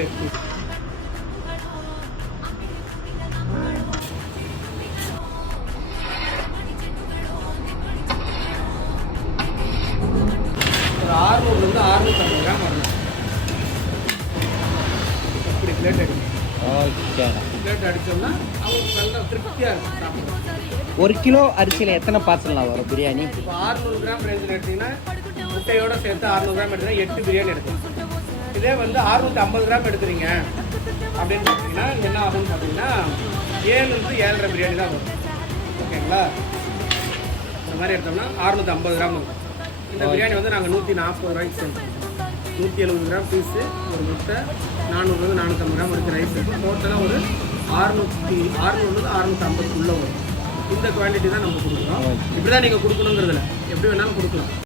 Leg piece. ஒரு 600லேருந்து 650 gram வரணும். இப்படி பிளேட் அடிக்கணும். ஓகே. பிளேட் அடித்தோம்னா அவங்களுக்கு நல்லா திருப்தியாக இருக்கும் சாப்பிடுவோம். 1 கிலோ அரிசியில் எத்தனை பார்சல்லாம் வரும் பிரியாணி? இப்போ 600 கிராம் ரேஞ்சில் எடுத்திங்கன்னா முட்டையோடு சேர்த்து 600 கிராம் எடுத்தீங்கன்னா 8 பிரியாணி எடுக்கலாம். இதே வந்து 650 கிராம் எடுக்கிறீங்க அப்படின்னு பார்த்தீங்கன்னா என்ன ஆகும்னு பார்த்தீங்கன்னா 7லேருந்து 7.5 பிரியாணி தான் வரும். ஓகேங்களா? இந்த மாதிரி எடுத்தோம்னா 650 கிராம் வரும். இந்த பிரியாணி வந்து நாங்கள் 140 ரூபாய்க்கு செஞ்சோம். 170 கிராம் பீஸு, ஒரு முட்டை, 400லேருந்து 450 கிராம் வரைக்கும் ரைஸ் இருக்கும். டோட்டலாக ஒரு 600லேருந்து 650 வரும். இந்த குவான்டிட்டி தான் நம்ம கொடுக்குறோம். இப்படி தான் நீங்கள் கொடுக்கணுங்கிறதுல எப்படி வேணாலும் கொடுக்கலாம்.